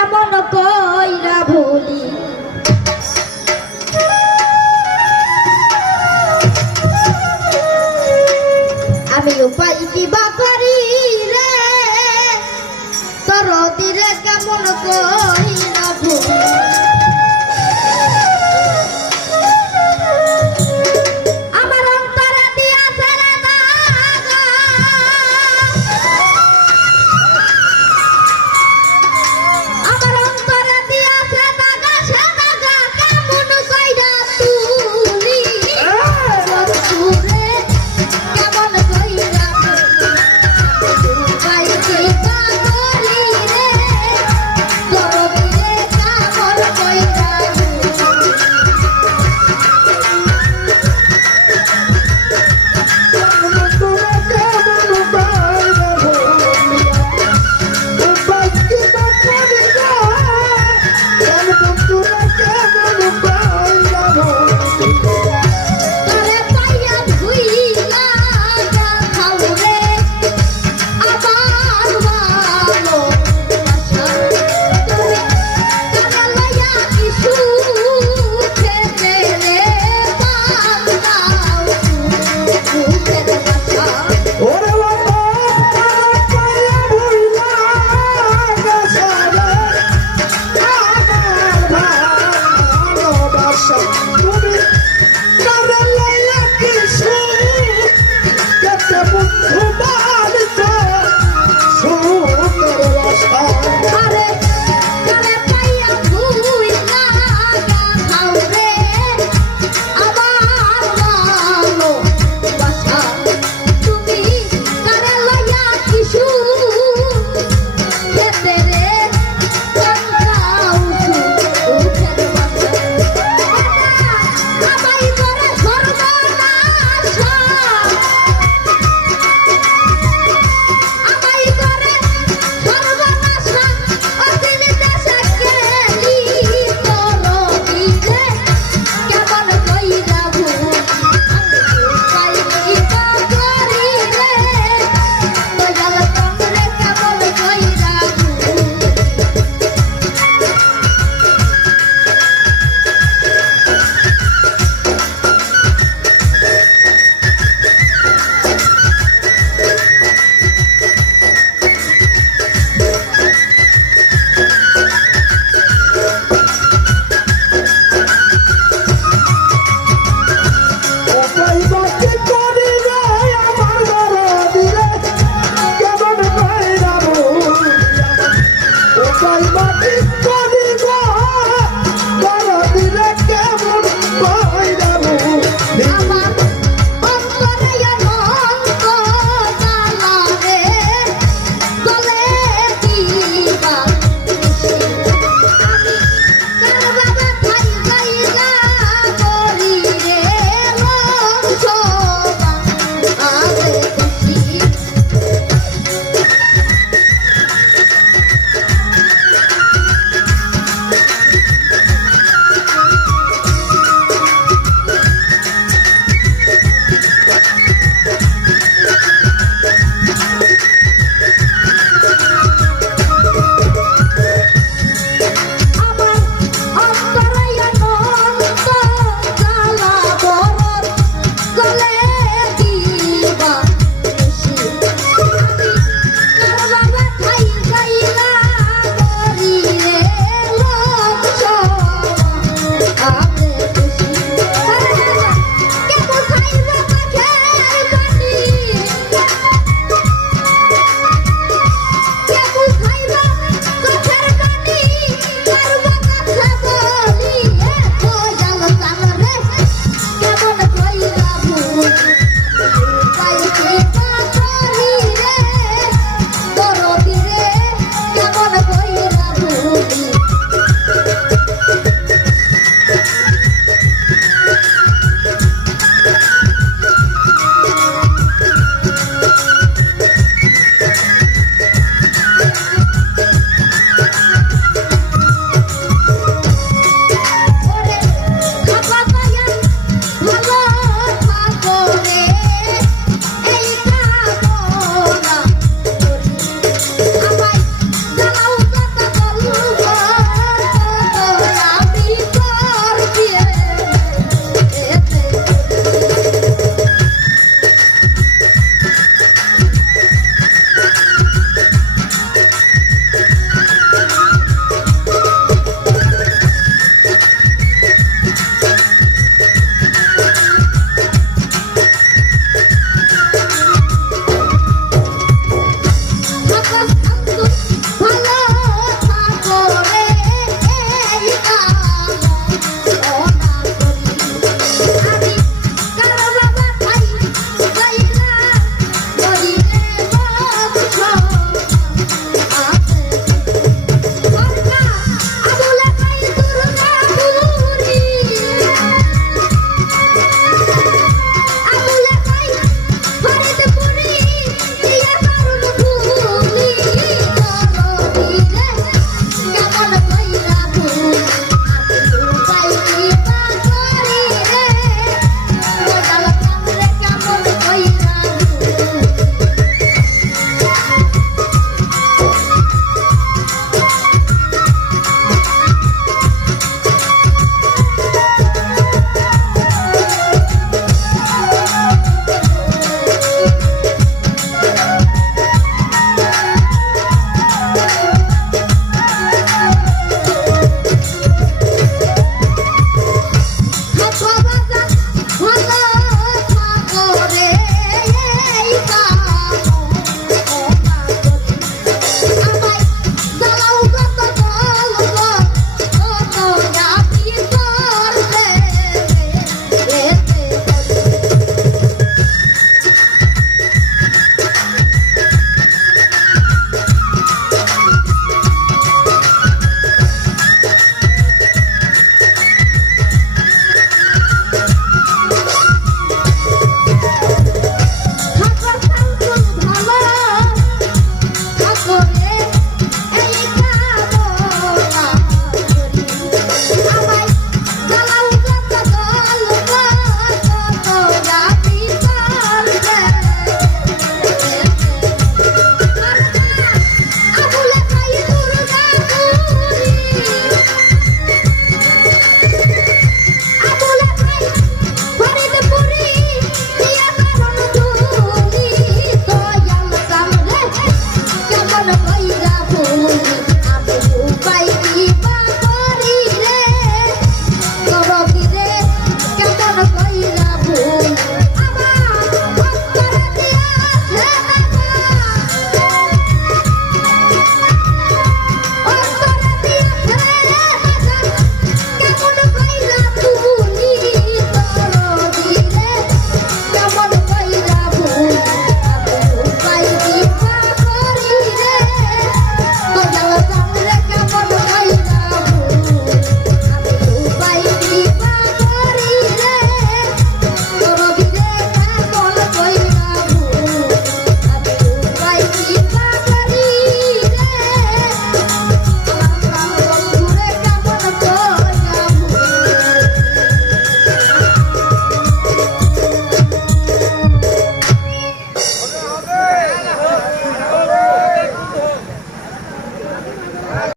কেমন কইরা ভুলি? আমি উপায় করি কেমন